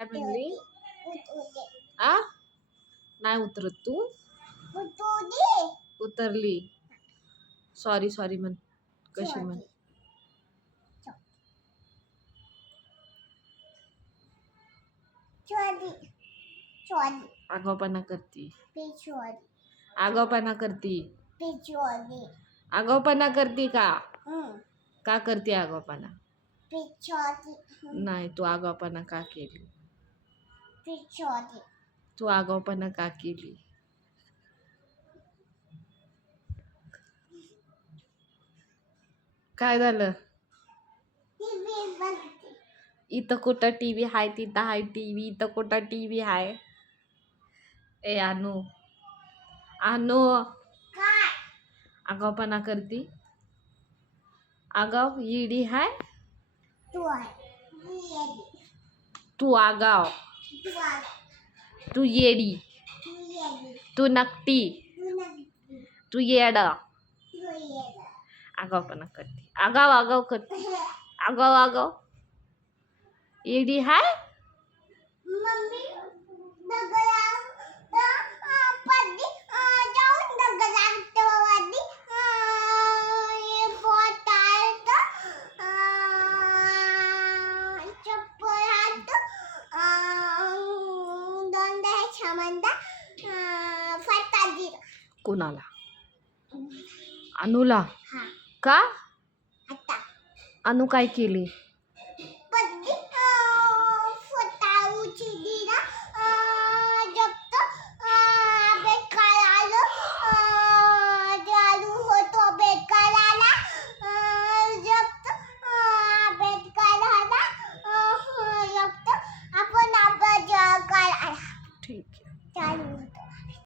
काय म्हणली उतरली आ नाही उतरत तू उतरली उतरली सॉरी सॉरी म्हण कशी म्हण आगावपणा करती आगावपणा करती आगावपणा करती का का करते आगावपणा पिछोरी नाही तू आगावपणा का केली तू आगाऊपणा का केली? काय झालं? इथं कुठं टीव्ही हाय तिथं हाय टी व्ही इथं कुठं टीव्ही हाय? ए अनु. अनु. आगाऊपणा करती. आगाव ईडी हाय? तू आगाव तू येडी तू नकटी तू येडा आगावपणा करते. आगाव आगाव करते. आगाव आगाव. येडी हाय? कोणाला? अनुला? का? अनु काय केली? जगार आला ठीक होतो